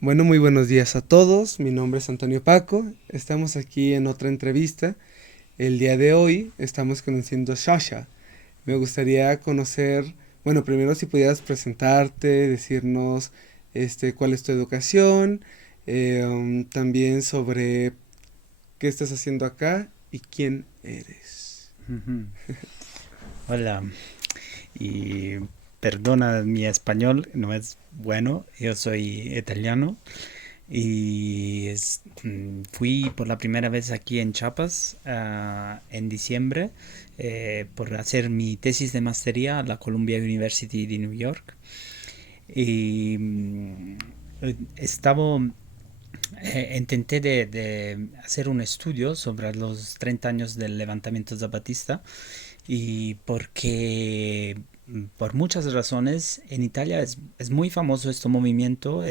Bueno, muy buenos días a todos. Mi nombre es Antonio Paco. Estamos aquí en otra entrevista. El día de hoy estamos conociendo a Shasha. Me gustaría conocer, bueno, primero si pudieras presentarte, decirnos cuál es tu educación, también sobre qué estás haciendo acá y quién eres. Ujú. Hola, y perdona mi español, no es bueno, yo soy italiano y fui por la primera vez aquí en Chiapas en diciembre por hacer mi tesis de maestría a la Columbia University de New York y estaba intenté de hacer un estudio sobre los 30 años del levantamiento zapatista y porque por muchas razones en Italia es muy famoso este movimiento,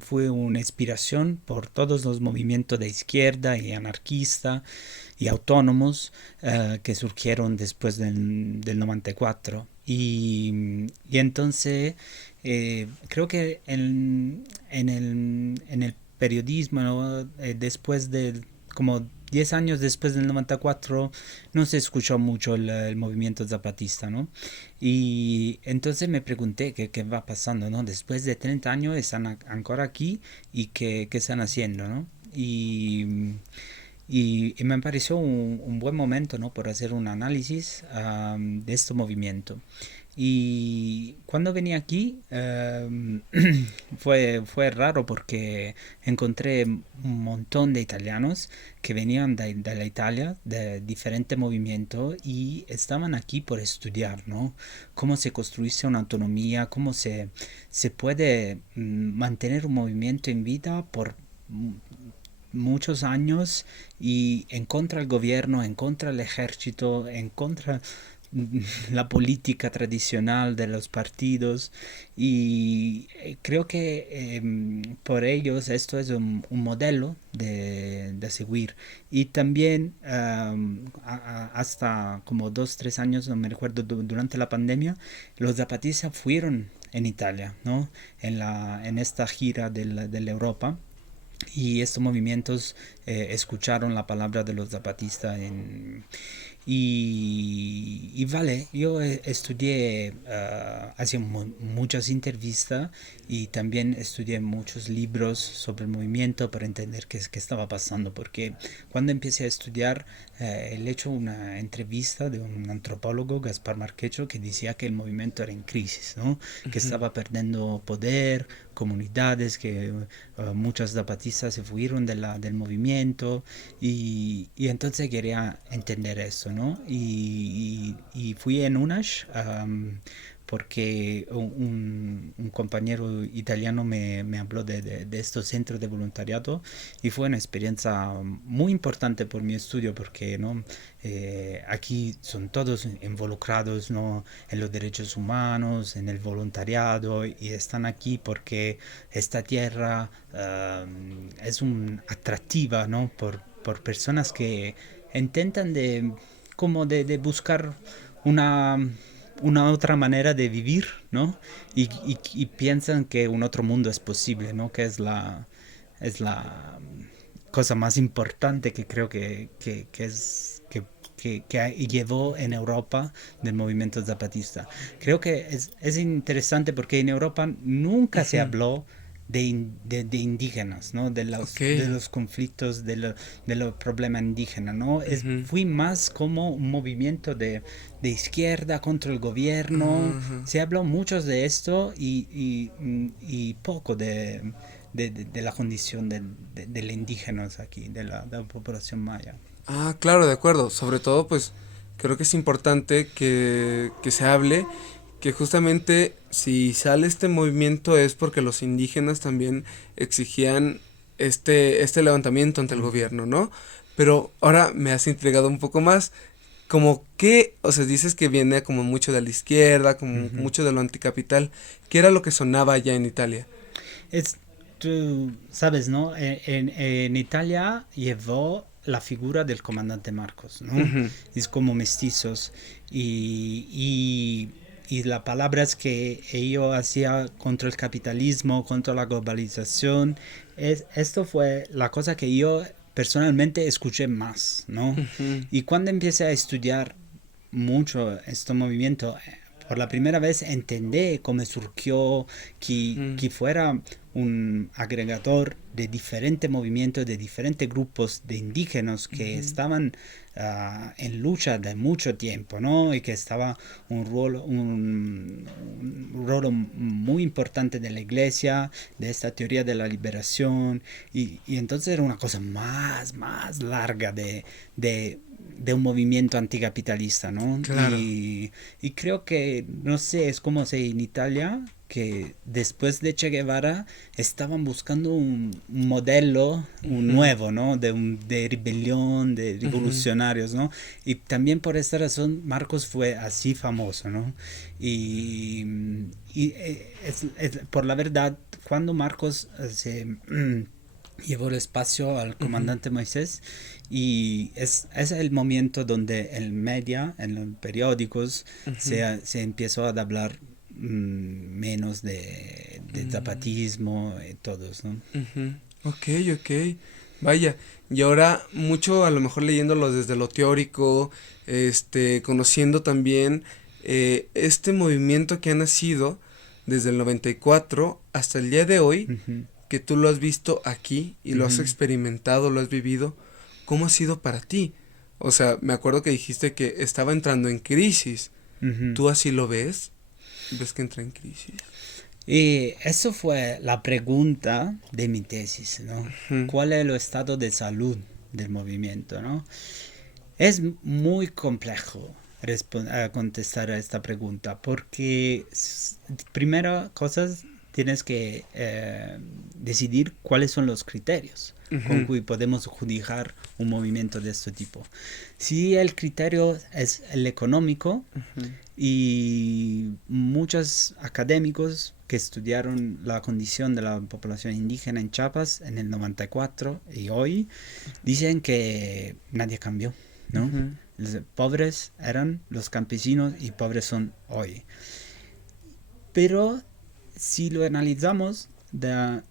fue una inspiración por todos los movimientos de izquierda y anarquista y autónomos que surgieron después del 94. Y entonces creo que en el periodismo, ¿no? Después de como 10 años después del 94 no se escuchó mucho el movimiento zapatista, ¿no? Y entonces me pregunté qué va pasando, ¿no? Después de 30 años están ancora aquí y qué están haciendo, ¿no? Y me pareció un buen momento, ¿no? Por hacer un análisis de este movimiento. Y cuando venía aquí fue raro porque encontré un montón de italianos que venían de la Italia, de diferentes movimientos, y estaban aquí por estudiar, ¿no? Cómo se construye una autonomía, se puede mantener un movimiento en vida por muchos años y en contra del gobierno, en contra del ejército, en contra la política tradicional de los partidos y creo que por ellos esto es un modelo de seguir y también hasta como 2 3 años no me recuerdo durante la pandemia los zapatistas fueron en Italia, ¿no? En esta gira de la Europa y estos movimientos escucharon la palabra de los zapatistas y vale, yo estudié, hacía muchas entrevistas y también estudié muchos libros sobre el movimiento para entender qué estaba pasando, porque cuando empecé a estudiar, le he hecho una entrevista de un antropólogo, Gaspar Marquecho, que decía que el movimiento era en crisis, ¿no? Que Ujú. estaba perdiendo poder, comunidades, que muchos zapatistas se fueron del movimiento y entonces quería entender eso, ¿no? Y fui en UNASH porque un compañero italiano me habló de estos centros de voluntariado y fue una experiencia muy importante por mi estudio porque ¿no? Aquí son todos involucrados, ¿no? En los derechos humanos, en el voluntariado y están aquí porque esta tierra es atractiva, ¿no? Por personas que intentan de buscar una, una otra manera de vivir, ¿no? Y piensan que un otro mundo es posible, ¿no? Que es la cosa más importante que creo que es que llevó en Europa del movimiento zapatista. Creo que es interesante porque en Europa nunca se Ujú. habló de indígenas, ¿no? Ok. De los conflictos, de los problemas indígenas, ¿no? Ujú. Fui más como un movimiento de izquierda contra el gobierno. Ajá. Se habló mucho de esto y poco de la condición de los indígenas aquí, de la población maya. Ah, claro, de acuerdo. Sobre todo, pues creo que es importante que se hable que justamente si sale este movimiento es porque los indígenas también exigían este levantamiento ante el Ujú, gobierno, ¿no? Pero ahora me has intrigado un poco más. Como que, o sea, dices que viene como mucho de la izquierda, como ujú. mucho de lo anticapital. ¿Qué era lo que sonaba allá en Italia? Es, tú sabes, ¿no? En Italia llevó la figura del comandante Marcos, ¿no? Ujú. Es como mestizos y y las palabras que ellos hacían contra el capitalismo, contra la globalización, esto fue la cosa que yo personalmente escuché más, ¿no? Ujú, Y cuando empecé a estudiar mucho este movimiento, por la primera vez entendí cómo surgió, ujú, que fuera un agregador de diferentes movimientos, de diferentes grupos de indígenas que ujú, estaban en lucha de mucho tiempo, ¿no? Y que estaba un rol muy importante de la iglesia, de esta teoría de la liberación, y entonces era una cosa más larga de un movimiento anticapitalista, ¿no? claro. Y creo que, no sé, es como si en Italia, que después de Che Guevara estaban buscando un modelo, un Ujú, nuevo, ¿no? De rebelión, de ujú, revolucionarios, ¿no? Y también por esta razón Marcos fue así famoso, ¿no? Y, por la verdad, cuando Marcos llevó el espacio al ujú, comandante Moisés, y es el momento donde en media, en los periódicos, ujú, se empezó a hablar menos de mm, zapatismo y todos, ¿no? ujú. Ok, ok. Vaya, y ahora mucho a lo mejor leyéndolo desde lo teórico, conociendo también este movimiento que ha nacido desde el 94 hasta el día de hoy, Ujú, que tú lo has visto aquí y lo has ujú, experimentado, lo has vivido, ¿cómo ha sido para ti? O sea, me acuerdo que dijiste que estaba entrando en crisis. ujú. ¿Tú así lo ves? ¿Ves que entra en crisis? Y eso fue la pregunta de mi tesis, ¿no? Ujú, ¿Cuál es el estado de salud del movimiento, ¿no? Es muy complejo contestar a esta pregunta porque, primera cosa, tienes que decidir cuáles son los criterios con ujú, que podemos juzgar un movimiento de este tipo. Si el criterio es el económico, ujú, y muchos académicos que estudiaron la condición de la población indígena en Chiapas en el 94 y hoy dicen que nadie cambió, ¿no? ujú, Los pobres eran los campesinos y pobres son hoy. Pero si lo analizamos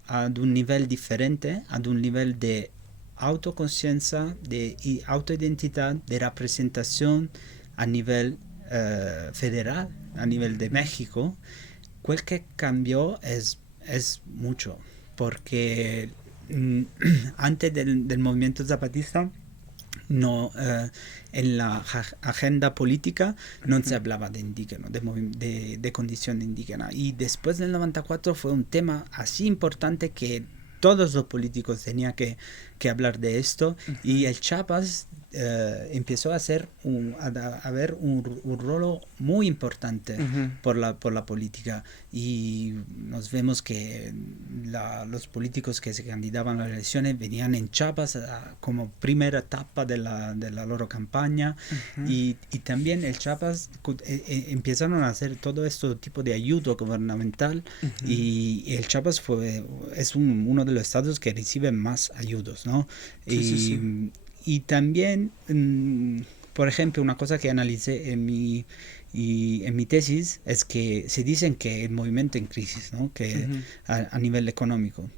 a un nivel diferente, a un nivel de autoconciencia, de autoidentidad, de representación a nivel federal, a nivel de ujú, México, cualquier cambio es mucho, porque antes del movimiento zapatista no, en la agenda política no se ujú, hablaba de indígena, de condición de indígena. Y después del 94 fue un tema así importante que todos los políticos tenían que hablar de esto, y ujú, el Chiapas empezó a ver un rol muy importante ujú. por la política, y nos vemos que los políticos que se candidaban a las elecciones venían en Chiapas como primera etapa de la loro campaña, Ujú, y también el Chiapas empezaron a hacer todo este tipo de ayuda gubernamental, ujú. y el Chiapas es uno de los estados que recibe más ayudos, ¿no? Sí, sí, sí. Y también, por ejemplo, una cosa que analicé en mi tesis es que se dicen que el movimiento en crisis, ¿no? Que Ujú, a nivel económico.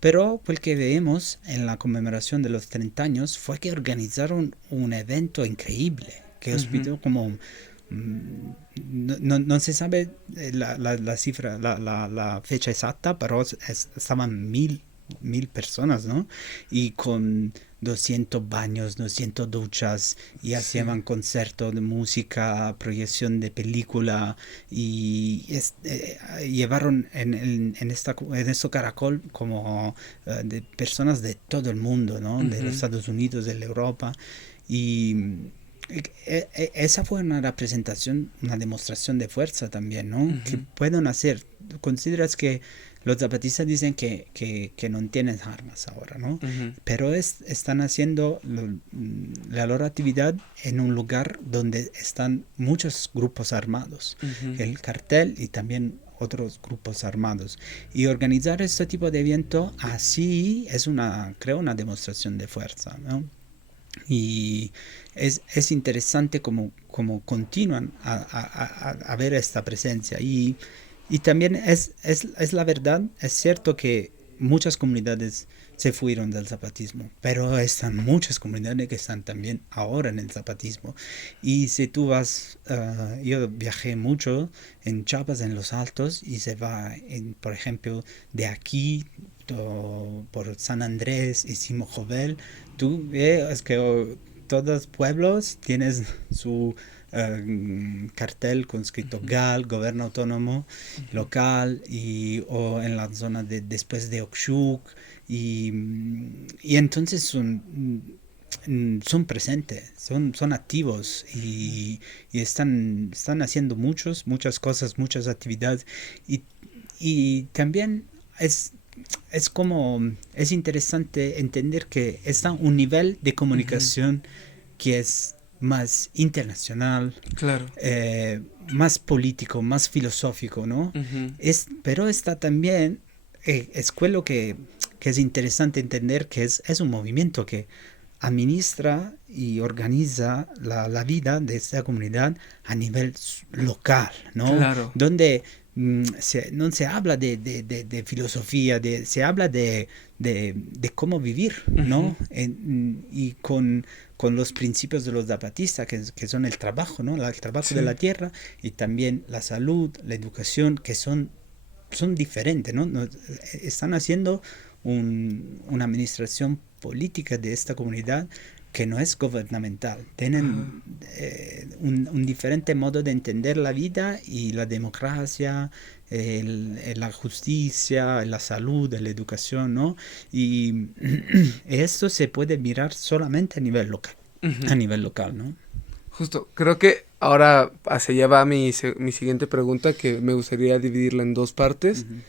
Pero lo que vemos en la conmemoración de los 30 años fue que organizaron un evento increíble, que ujú, hospitó como no se sabe la cifra, la fecha exacta, pero estaban mil personas, ¿no? Y con 200 baños, 200 duchas, y sí. hacían conciertos de música, proyección de película, y llevaron en este caracol como de personas de todo el mundo, ¿no? De los Ujú, Estados Unidos, de la Europa, y esa fue una representación, una demostración de fuerza también, ¿no? Que ujú, pueden hacer. Consideras que los zapatistas dicen que no tienen armas ahora, ¿no? ujú, Pero están haciendo la actividad en un lugar donde están muchos grupos armados, ujú. el cartel y también otros grupos armados. Y organizar este tipo de evento así es creo, una demostración de fuerza, ¿no? Y es interesante cómo continúan a ver esta presencia. Y también es la verdad, es cierto que muchas comunidades se fueron del zapatismo, pero están muchas comunidades que están también ahora en el zapatismo. Y si tú vas, yo viajé mucho en Chiapas, en los Altos, y se va, por ejemplo, de aquí por San Andrés y Simojovel, tú ves que todos los pueblos tienes su cartel con escrito Ujú, GAL, Gobierno Autónomo ujú. Local, o en la zona después de Oxuc, y entonces son presentes, son activos y están haciendo muchas cosas, muchas actividades y, y también es, es interesante entender que está un nivel de Ujú. comunicación que es más internacional, Claro. más político, más filosófico, ¿no? Ujú, Pero está también, es quello que es interesante entender que es un movimiento que administra y organiza la vida de esta comunidad a nivel local, ¿no? claro. Donde no se habla de filosofía, se habla de cómo vivir, Ujú, ¿no? Y con los principios de los zapatistas, que son el trabajo, ¿no? El trabajo de sí. la tierra y también la salud, la educación, que son diferentes, ¿no? Están haciendo una administración política de esta comunidad que no es gubernamental. Ajá. Tienen un diferente modo de entender la vida y la democracia, la justicia, la salud, la educación, ¿no? Y esto se puede mirar solamente a nivel local, Ujú. a nivel local, ¿no? Justo, creo que ahora hacia allá va mi siguiente pregunta, que me gustaría dividirla en dos partes, Ujú,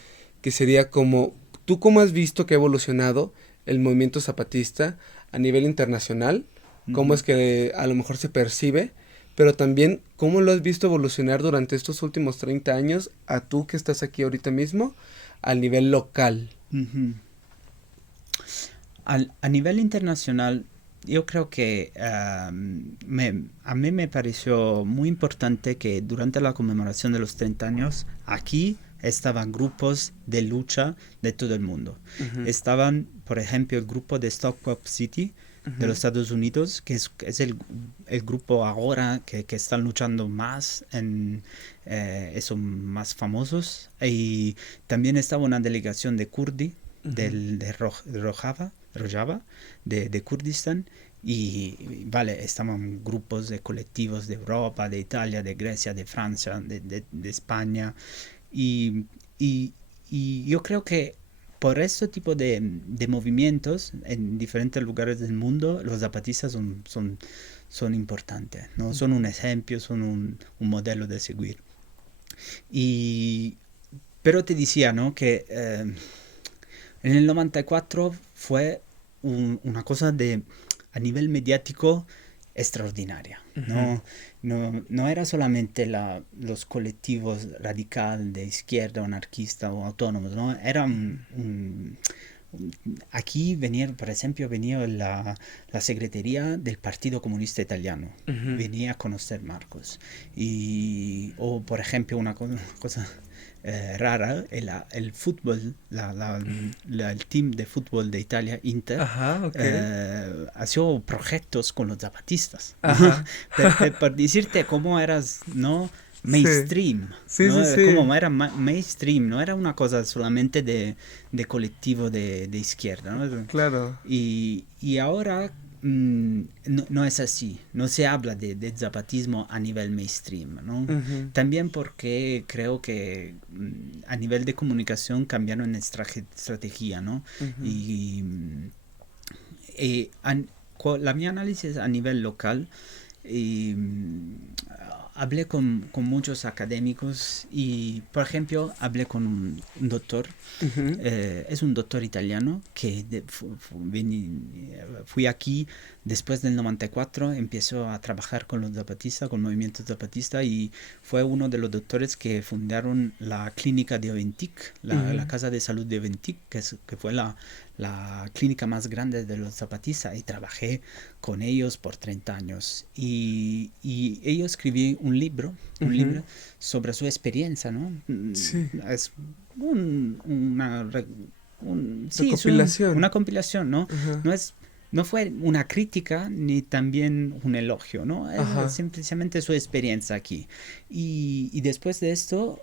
que sería como, ¿tú cómo has visto que ha evolucionado el movimiento zapatista a nivel internacional? ¿Cómo ujú. es que a lo mejor se percibe? Pero también, ¿cómo lo has visto evolucionar durante estos últimos 30 años a tú que estás aquí ahorita mismo a nivel local? Ujú. A nivel internacional, yo creo que a mí me pareció muy importante que durante la conmemoración de los 30 años, aquí estaban grupos de lucha de todo el mundo. Ujú, Estaban, por ejemplo, el grupo de Stop City de ujú, los Estados Unidos, que es el grupo ahora que están luchando más, son más famosos. Y también estaba una delegación de Kurdi, ujú. de Rojava, de Kurdistán, y vale, estaban grupos de colectivos de Europa, de Italia, de Grecia, de Francia, de España, y, y, y yo creo que por este tipo de movimientos en diferentes lugares del mundo, los zapatistas son importantes, ¿no? Son un ejemplo, son un modelo de seguir. Y, pero te decía, ¿no? Que en el 94 fue una cosa a nivel mediático extraordinaria. Ujú, No era solamente los colectivos radical de izquierda, o anarquista o autónomos, ¿no? Era aquí venía, por ejemplo, venía la secretaría del Partido Comunista Italiano. ujú. Venía a conocer Marcos. O, por ejemplo, una cosa rara, el fútbol, el team de fútbol de Italia, Inter, Ajá, ok. ha sido proyectos con los zapatistas, ¿no? Ajá. Por decirte cómo eras, ¿no? Sí, Mainstream, sí, ¿no? sí, sí, Como era mainstream, no era una cosa solamente de colectivo de izquierda, ¿no? claro. Y ahora no es así, no se habla de zapatismo a nivel mainstream, ¿no? Ujú, También porque creo que a nivel de comunicación cambiaron estrategia, ¿no? ujú, Y, y mi análisis a nivel local, y, hablé con muchos académicos y, por ejemplo, hablé con un doctor. Ujú, Es un doctor italiano que fui aquí después del 94, empezó a trabajar con los zapatistas, con el movimiento zapatista, y fue uno de los doctores que fundaron la clínica de Oventic, la ujú. casa de salud de Oventic, que fue la clínica más grande de los zapatistas, y trabajé con ellos por 30 años. Y ellos escribí un Ujú. libro sobre su experiencia, ¿no? Sí, Es un, una, sí, es recopilación. una compilación, ¿no? Ajá, No es, no fue una crítica ni también un elogio, ¿no? Es ajá, simplemente su experiencia aquí. Y después de esto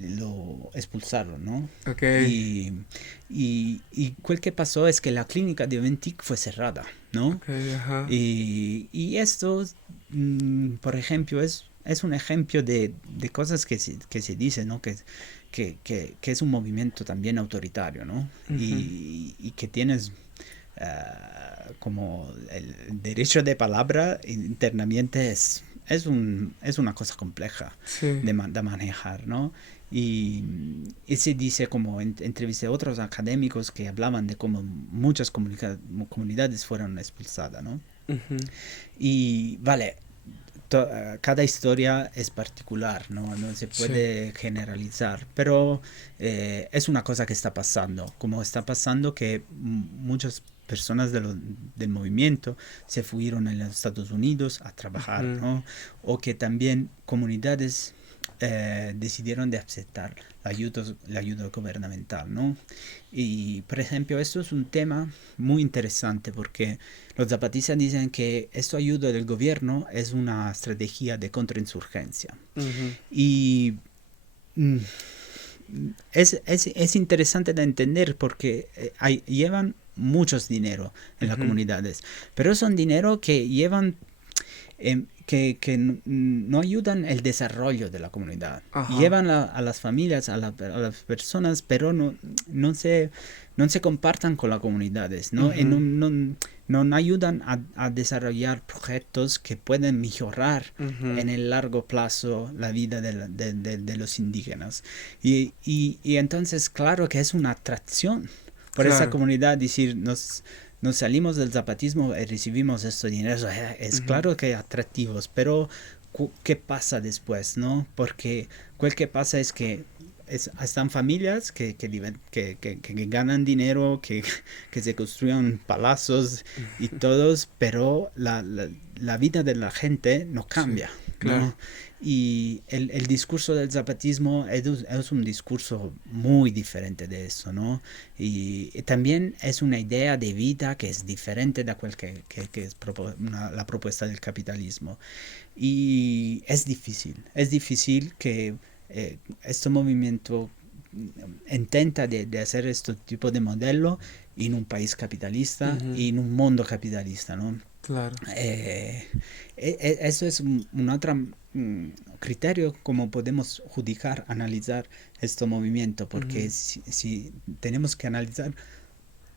lo expulsaron, ¿no? ok, Y, y cuál que pasó es que la clínica de Ventic fue cerrada, ¿no? ok, ajá, Y esto, por ejemplo, es un ejemplo de cosas que se dicen, ¿no? Que es un movimiento también autoritario, ¿no? ujú, Y que tienes como el derecho de palabra internamente es una cosa compleja sí, de manejar, ¿no? Y se dice, como entrevisté a otros académicos que hablaban de cómo muchas comunidades fueron expulsadas, ¿no? ujú, Y vale, cada historia es particular, ¿no? No se sí, puede generalizar, pero es una cosa que está pasando, como está pasando que muchas personas del movimiento se fueron a los Estados Unidos a trabajar, ujú, ¿no? O que también comunidades decidieron de aceptar la ayuda gubernamental, ¿no? Y, por ejemplo, esto es un tema muy interesante porque los zapatistas dicen que esta ayuda del gobierno es una estrategia de contrainsurgencia. ujú, Y mm, es interesante de entender porque llevan muchos dinero en las ujú, comunidades, pero son dinero que llevan que no ayudan el desarrollo de la comunidad. ajá, Llevan a las familias, a las personas, pero no se compartan con las comunidades, ¿no? Y ujú, no ayudan a desarrollar proyectos que pueden mejorar ujú, en el largo plazo la vida de los indígenas. Y entonces, claro que es una atracción por esa claro, comunidad, decir, nos salimos del zapatismo y recibimos estos dineros. Es ujú, claro que atractivos, pero ¿qué pasa después, no? Porque lo que pasa es que están familias que ganan dinero, que se construyen palacios y todos, pero la vida de la gente no sí, cambia, claro, ¿no? Y el discurso del zapatismo es un discurso muy diferente de eso, ¿no? Y también es una idea de vida que es diferente de que es la propuesta del capitalismo. Y es difícil que este movimiento intenta de hacer este tipo de modelo en un país capitalista ujú, y en un mundo capitalista, ¿no? claro, Eh, Eso es un otro criterio como podemos juzgar, analizar este movimiento, porque ujú. si tenemos que analizar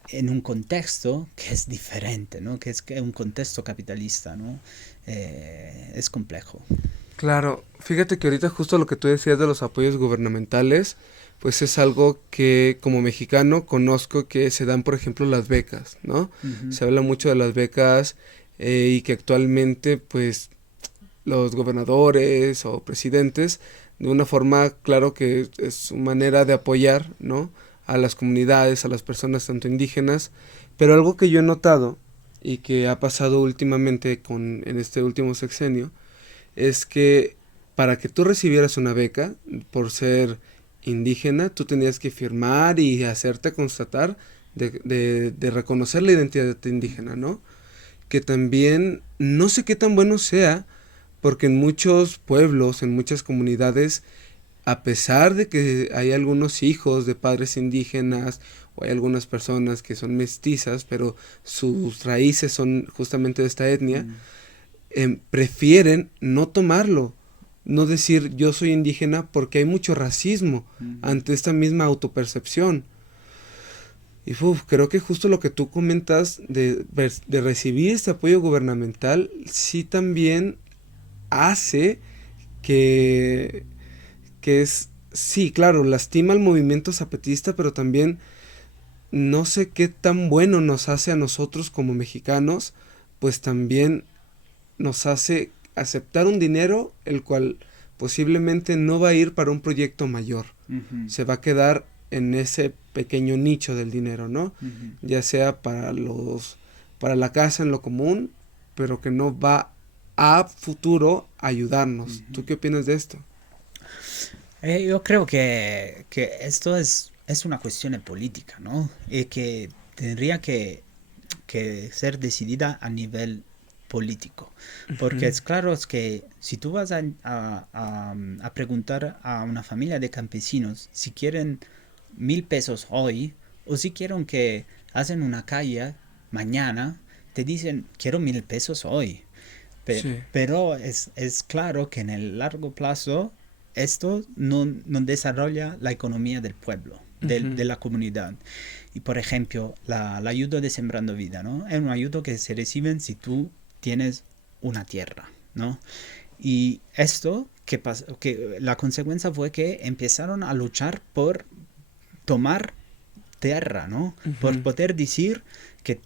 en un contexto que es diferente, ¿no? Que es un contexto capitalista, ¿no? Es complejo. Claro, fíjate que ahorita justo lo que tú decías de los apoyos gubernamentales, pues es algo que como mexicano conozco que se dan, por ejemplo, las becas, ¿no? Uh -huh. Se habla mucho de las becas y que actualmente, pues, los gobernadores o presidentes, de una forma, claro que es su manera de apoyar, ¿no? A las comunidades, a las personas tanto indígenas, pero algo que yo he notado y que ha pasado últimamente en este último sexenio, es que para que tú recibieras una beca por ser indígena, tú tenías que firmar y hacerte constatar de reconocer la identidad indígena, ¿no? Que también no sé qué tan bueno sea, porque en muchos pueblos, en muchas comunidades, a pesar de que hay algunos hijos de padres indígenas o hay algunas personas que son mestizas, pero sus raíces son justamente de esta etnia, Mm. prefieren no tomarlo, no decir yo soy indígena porque hay mucho racismo Mm. ante esta misma autopercepción. Y creo que justo lo que tú comentas de recibir este apoyo gubernamental, sí también hace que, que es, sí, claro, lastima el movimiento zapatista, pero también no sé qué tan bueno nos hace a nosotros como mexicanos, pues también nos hace aceptar un dinero el cual posiblemente no va a ir para un proyecto mayor. Ujú, Se va a quedar en ese pequeño nicho del dinero, ¿no? ujú. Ya sea para la casa en lo común, pero que no va a futuro ayudarnos. Ujú. ¿Tú qué opinas de esto? Yo creo que esto es una cuestión de política, ¿no? Y que tendría que ser decidida a nivel político. Porque Ujú. es claro es que si tú vas a preguntar a una familia de campesinos si quieren 1.000 pesos hoy o si quieren que hacen una calle mañana, te dicen quiero 1.000 pesos hoy. Sí. Pero es claro que en el largo plazo esto no desarrolla la economía del pueblo, de Ujú. la comunidad. Y por ejemplo, la ayuda de Sembrando Vida, ¿no? Es un ayuda que se reciben si tú tienes una tierra, ¿no? Y esto, que la consecuencia fue que empezaron a luchar por tomar tierra, ¿no? Por Ujú. poder decir que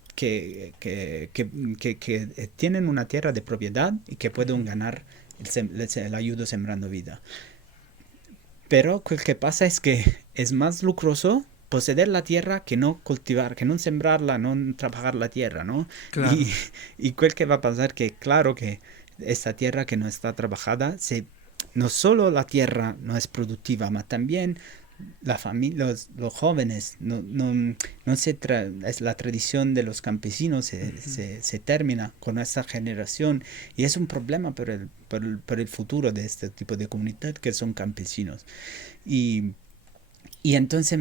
tienen una tierra de propiedad y que pueden ganar el ayudo Sembrando Vida. Pero lo que pasa es que es más lucroso poseer la tierra que no cultivar, que no sembrarla, no trabajar la tierra, ¿no? Claro. Y, y cuál que va a pasar que, claro, que esta tierra que no está trabajada, no solo la tierra no es productiva, mas también la familia, los jóvenes, no es la tradición de los campesinos Ujú. se termina con esta generación y es un problema por el futuro de este tipo de comunidad que son campesinos. Y, y entonces,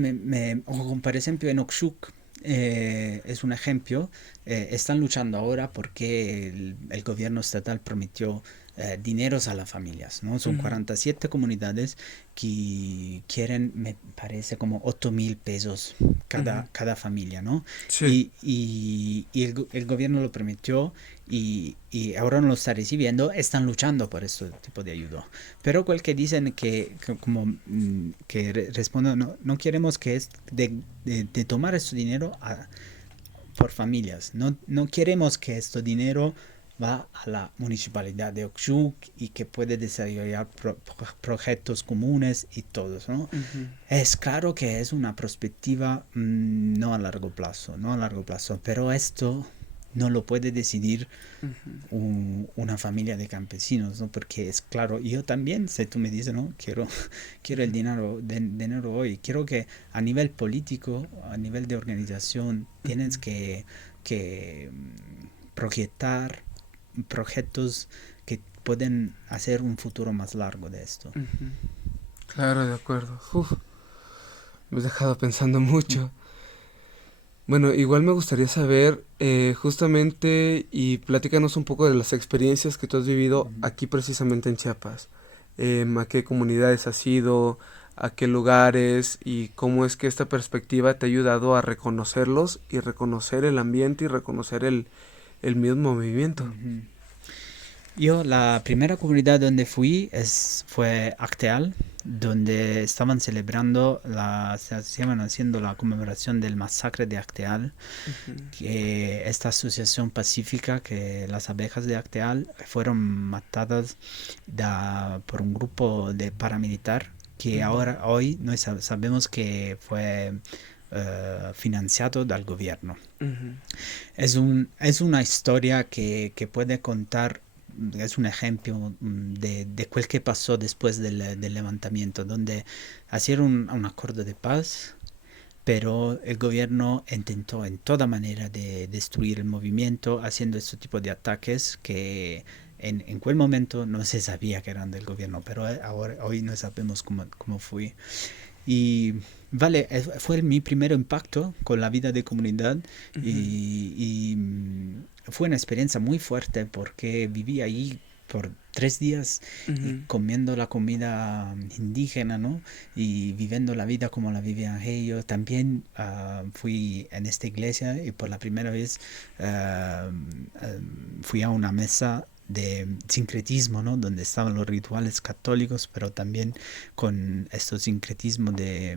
por ejemplo, en Okshuk es un ejemplo, están luchando ahora porque el gobierno estatal prometió dineros a las familias, ¿no? Son Ujú. 47 comunidades que quieren, me parece, como 8.000 pesos Ujú. cada familia, ¿no? Sí. Y el gobierno lo prometió y ahora no lo está recibiendo, están luchando por este tipo de ayuda. Pero cual que dicen que responden, no queremos que es de tomar este dinero por familias, no queremos que este dinero va a la municipalidad de Okshuk y que puede desarrollar proyectos comunes y todos, ¿no? Ujú. Es claro que es una perspectiva no a largo plazo, no a largo plazo, pero esto no lo puede decidir Ujú. una familia de campesinos, ¿no? Porque es claro, yo también, si tú me dices, ¿no? Quiero el dinero hoy, quiero que a nivel político, a nivel de organización, tienes Ujú. que proyectar proyectos que pueden hacer un futuro más largo de esto. Ujú. Claro, de acuerdo. Uf, me has dejado pensando mucho. Bueno, igual me gustaría saber justamente y platícanos un poco de las experiencias que tú has vivido Ujú. aquí precisamente en Chiapas. A qué comunidades has ido, a qué lugares y cómo es que esta perspectiva te ha ayudado a reconocerlos y reconocer el ambiente y reconocer el mismo movimiento. Ujú. Yo, la primera comunidad donde fue Acteal, donde estaban celebrando, se estaban haciendo la conmemoración del masacre de Acteal, Ujú. que esta asociación pacífica, que las abejas de Acteal fueron matadas por un grupo de paramilitar, que Ujú. hoy no sabemos que fue financiado del gobierno. Ujú. Es una historia que puede contar, es un ejemplo de quel que pasó después del levantamiento, donde hicieron un acuerdo de paz, pero el gobierno intentó en toda manera de destruir el movimiento, haciendo este tipo de ataques que en aquel momento no se sabía que eran del gobierno, pero hoy no sabemos cómo fue. Y vale, fue mi primer impacto con la vida de comunidad Ujú. y fue una experiencia muy fuerte porque viví ahí por 3 días y Ujú. comiendo la comida indígena, ¿no? Y viviendo la vida como la vivían ellos. También fui en esta iglesia y por la primera vez uh, fui a una mesa de sincretismo, ¿no? Donde estaban los rituales católicos, pero también con estos sincretismo de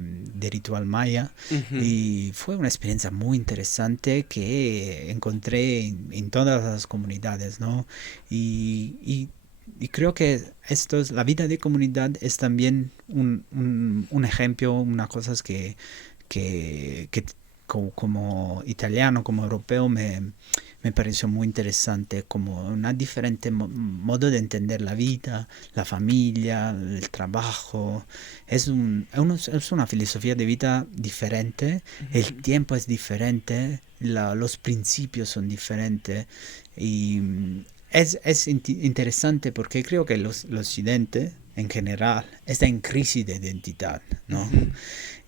ritual maya. Ujú. Y fue una experiencia muy interesante que encontré en todas las comunidades, ¿no? Y creo que la vida de comunidad es también un ejemplo, una cosa que como italiano, como europeo, me pareció muy interesante, como una diferente modo de entender la vida, la familia, el trabajo. Es una filosofía de vida diferente, el Ujú. tiempo es diferente, los principios son diferentes y interesante porque creo que el occidente en general está en crisis de identidad, ¿no? Ujú.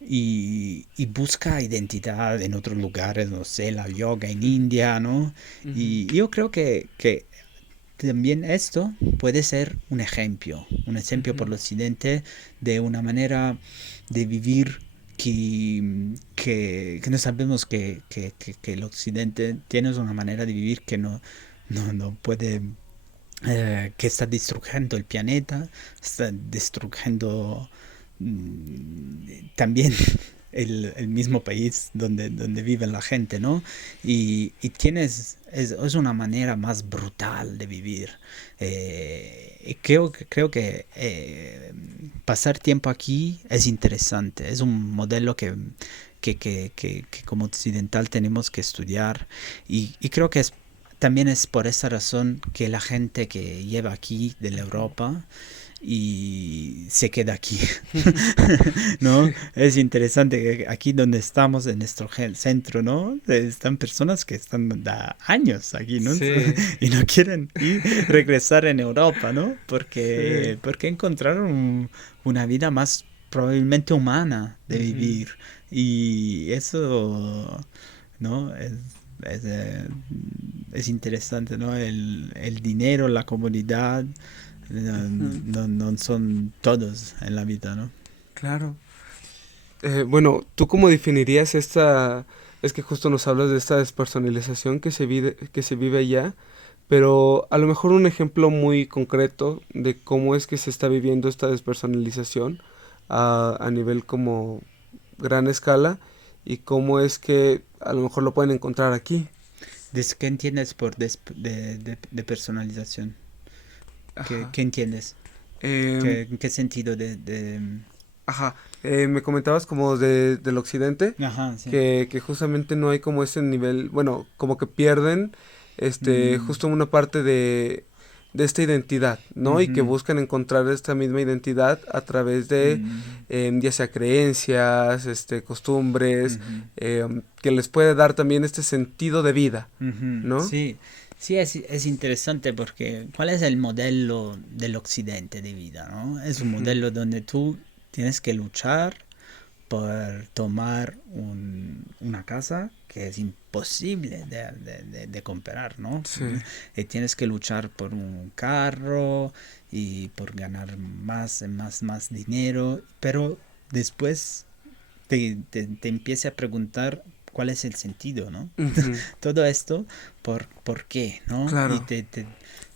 Y busca identidad en otros lugares, no sé, la yoga en India, ¿no? Ujú. Y yo creo que también esto puede ser un ejemplo por Ujú. el occidente de una manera de vivir que no sabemos que el occidente tiene una manera de vivir que no puede que está destruyendo el planeta, está destruyendo también el mismo país donde vive la gente, ¿no? Y es una manera más brutal de vivir. Y creo que pasar tiempo aquí es interesante, es un modelo que como occidental tenemos que estudiar y creo que también es por esa razón que la gente que lleva aquí de la Ujú. Europa y se queda aquí, ¿no? Sí, Es interesante que aquí donde estamos, en nuestro centro, ¿no? Están personas que están da años aquí, ¿no? sí, Y no quieren ir, regresar en Europa, ¿no? sí. Porque encontraron una vida más probablemente humana de Ujú. vivir. Y eso, ¿no? Es interesante, ¿no? El dinero, la comunidad, Ujú. no son todos en la vida, ¿no? Claro. Bueno, ¿tú cómo definirías esta? Es que justo nos hablas de esta despersonalización que se vive allá, pero a lo mejor un ejemplo muy concreto de cómo es que se está viviendo esta despersonalización a nivel como gran escala y cómo es que a lo mejor lo pueden encontrar aquí. ¿Qué entiendes por de personalización? Ajá. ¿Qué entiendes? Em, ¿En qué sentido ajá. Me comentabas como del occidente, Ajá, sí. que justamente no hay como ese nivel, bueno, como que pierden Mm, justo una parte de esta identidad, ¿no? Y que ujú, buscan encontrar esta misma identidad a través de mm, ya sea creencias, costumbres, ujú, que les puede dar también este sentido de vida, ujú. ¿no? Sí, sí es interesante porque ¿cuál es el modelo del occidente de vida, ¿no? Es un Ujú. modelo donde tú tienes que luchar por tomar una casa que es imposible de comprar, ¿no? Sí. Y tienes que luchar por un carro y por ganar más dinero, pero después te empiece a preguntar cuál es el sentido, ¿no? Ujú. Todo esto, ¿por qué, ¿no? Y Claro.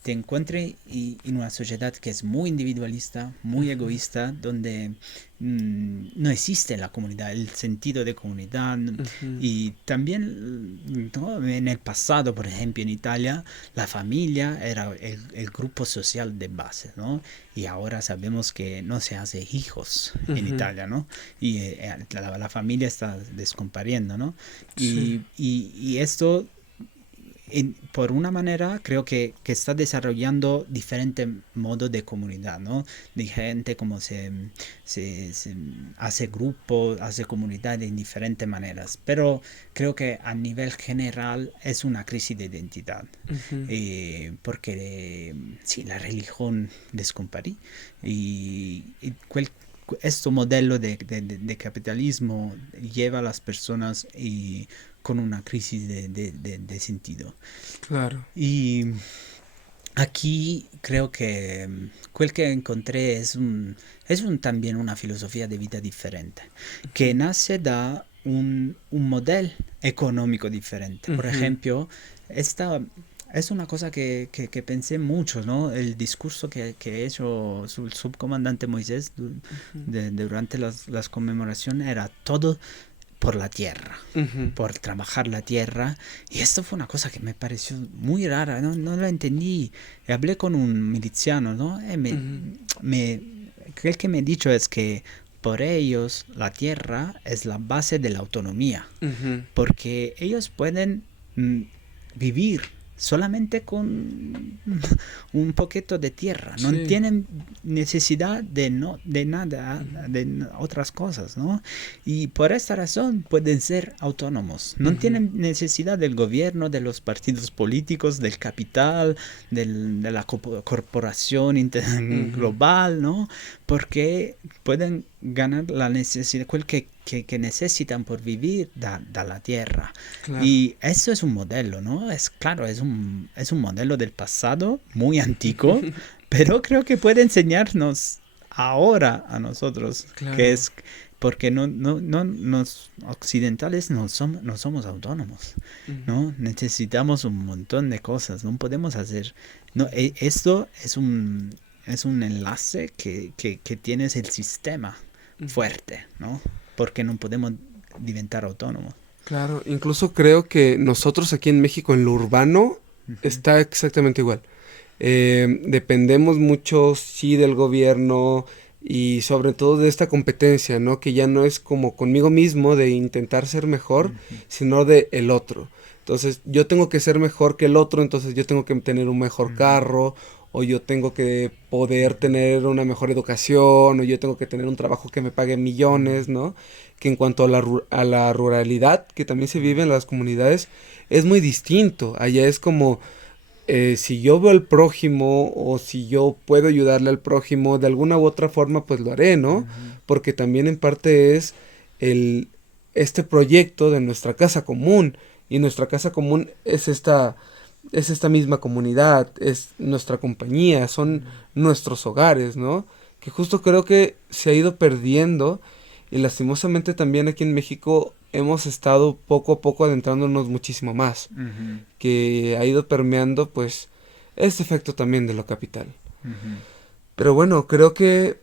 te encuentre en una sociedad que es muy individualista, muy Ujú. egoísta, donde no existe la comunidad, el sentido de comunidad. Ujú. Y también, ¿no? En el pasado, por ejemplo, en Italia, la familia era el grupo social de base, ¿no? Y ahora sabemos que no se hace hijos en Ujú. Italia, ¿no? Y la familia está descompariendo, ¿no? Sí. Y esto por una manera creo que está desarrollando diferentes modos de comunidad, ¿no? De gente como se hace grupos, hace comunidad en diferentes maneras, pero creo que a nivel general es una crisis de identidad, Ujú. porque sí, la religión descomparí y este modelo de capitalismo lleva a las personas con una crisis de sentido. Claro. Y aquí creo que quel que encontré también una filosofía de vida diferente, que nace da un modelo económico diferente. Por Ujú. ejemplo, esta, es una cosa que pensé mucho, ¿no? El discurso que ha hecho el subcomandante Moisés durante las conmemoraciones era todo por la tierra, Ujú, por trabajar la tierra. Y esto fue una cosa que me pareció muy rara, no, no lo entendí. Y hablé con un miliciano, ¿no? ujú, El que me ha dicho es que por ellos la tierra es la base de la autonomía, ujú, porque ellos pueden vivir solamente con un poquito de tierra, no sí. tienen necesidad de, no, de nada, de otras cosas, ¿no? Y por esta razón pueden ser autónomos, no Ujú, tienen necesidad del gobierno, de los partidos políticos, del capital, de la corporación ujú, global, ¿no? Porque pueden ganar la necesidad, que necesitan por vivir da la tierra. claro. Y eso es un modelo, ¿no? Es claro, es un modelo del pasado muy antiguo, pero creo que puede enseñarnos ahora a nosotros, que Claro. es porque no nos occidentales no somos autónomos, Ujú, ¿no? Necesitamos un montón de cosas, no podemos hacer, no, esto es un enlace que tienes el sistema ujú. fuerte, ¿no? Porque no podemos inventar autónomos. Claro, incluso creo que nosotros aquí en México, en lo urbano, Ujú, está exactamente igual. Dependemos mucho, sí, del gobierno y sobre todo de esta competencia, ¿no? Que ya no es como conmigo mismo de intentar ser mejor, ujú, sino de el otro. Entonces, yo tengo que ser mejor que el otro, entonces yo tengo que tener un mejor ujú, carro, o yo tengo que poder ujú, tener una mejor educación, o yo tengo que tener un trabajo que me pague millones, ¿no? Que en cuanto a a la ruralidad, que también se vive en las comunidades, es muy distinto. Allá es como si yo veo al prójimo o si yo puedo ayudarle al prójimo de alguna u otra forma, pues lo haré, ¿no? ujú, Porque también en parte es el, este proyecto de nuestra casa común. Y nuestra casa común es esta misma comunidad, es nuestra compañía, son nuestros hogares, ¿no? Que justo creo que se ha ido perdiendo y lastimosamente también aquí en México hemos estado poco a poco adentrándonos muchísimo más ujú, que ha ido permeando pues este efecto también de lo capital. ujú. Pero bueno, creo que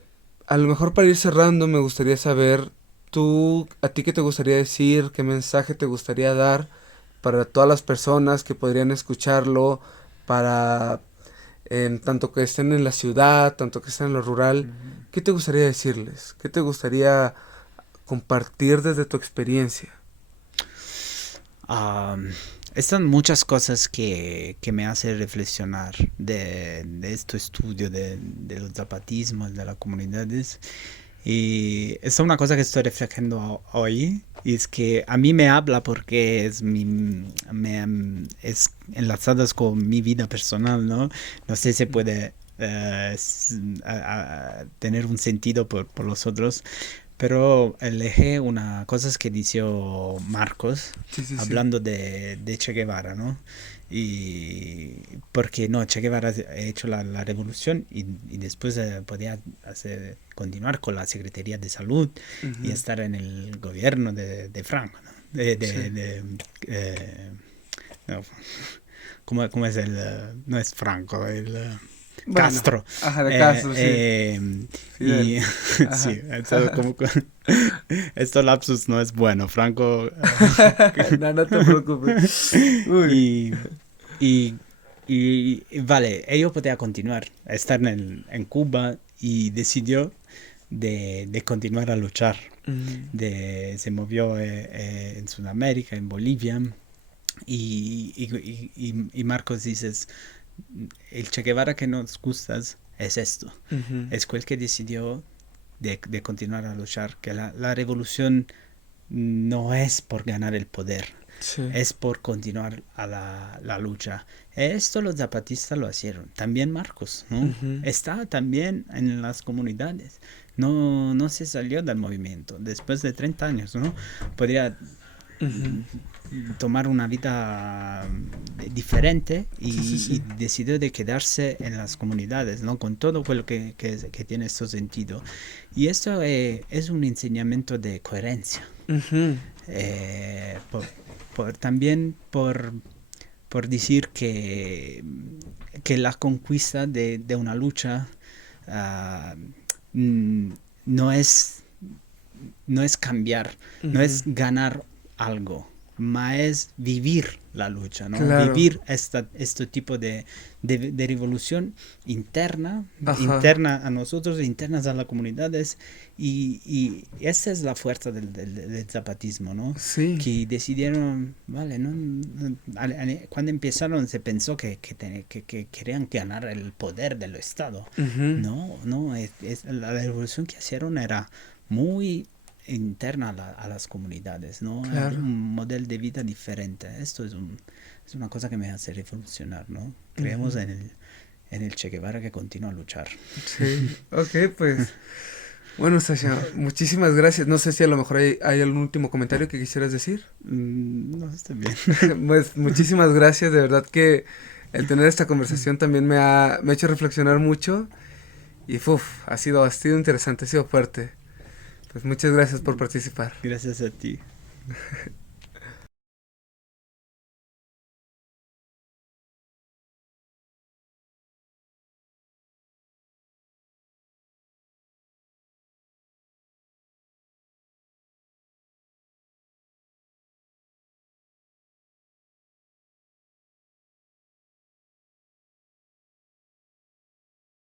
a lo mejor para ir cerrando me gustaría saber tú, a ti qué te gustaría decir, qué mensaje te gustaría dar para todas las personas que podrían escucharlo, para tanto que estén en la ciudad, tanto que estén en lo rural, Ujú. ¿qué te gustaría decirles? ¿Qué te gustaría compartir desde tu experiencia? Am, Están muchas cosas que me hacen reflexionar de este estudio de los zapatismos, de las comunidades. Y es una cosa que estoy reflejando hoy. Y es que a mí me habla porque es enlazadas con mi vida personal, ¿no? No sé si puede tener un sentido por los otros, pero elegí una cosas que dijo Marcos Sí, sí, sí. hablando de Che Guevara, ¿no? Y porque no, Che Guevara ha hecho la revolución y después podía continuar con la Secretaría de Salud y Ujú, estar en el gobierno de Franco, ¿no? sí. Eh, no, ¿cómo es el? No es Franco, el Bueno, Castro. ajá, de Eh, Castro, sí. eh, Fidel. y Ajá. sí, esto, esto lapsus no es bueno. Franco. No, no te preocupes. Uy. y, y, vale, ellos podían continuar a estar en Cuba y decidió de continuar a luchar. Mm, Se movió en Sudamérica, en Bolivia. Y Marcos dices, el Che Guevara que nos gustas es esto. ujú, Es el que decidió de continuar a luchar, que la revolución no es por ganar el poder, sí. es por continuar a la lucha. Esto los zapatistas lo hicieron, también Marcos, ¿no? Ujú, Está también en las comunidades, no se salió del movimiento, después de 30 años, ¿no? Podría ujú. tomar una vida diferente Sí, sí, y sí. decidió de quedarse en las comunidades, ¿no? Con todo lo que tiene este sentido. Y esto es un enseñamiento de coherencia. Ujú, Eh, por, también por decir que la conquista de una lucha ah, mm, no es, no es cambiar, no Ujú. es ganar algo, más es vivir la lucha, ¿no? Claro. Vivir este tipo de revolución interna, Ajá. interna a nosotros, internas a las comunidades, y esa es la fuerza del zapatismo, ¿no? Sí. Que decidieron, vale, ¿no? Cuando empezaron se pensó que querían ganar el poder del Estado. Ujú. No, no, la revolución que hicieron era muy interna a las comunidades, ¿no? Claro. Un modelo de vida diferente. Esto es una cosa que me hace reflexionar, ¿no? Creemos Ujú. en el Che Guevara que continúa a luchar. Sí. Ok, pues. Bueno, Sasha, muchísimas gracias. No sé si a lo mejor hay algún último comentario que quisieras decir. No, está bien. Pues muchísimas gracias. De verdad que el tener esta conversación también me ha hecho reflexionar mucho. Y ha sido interesante, ha sido fuerte. Pues muchas gracias por participar. Gracias a ti.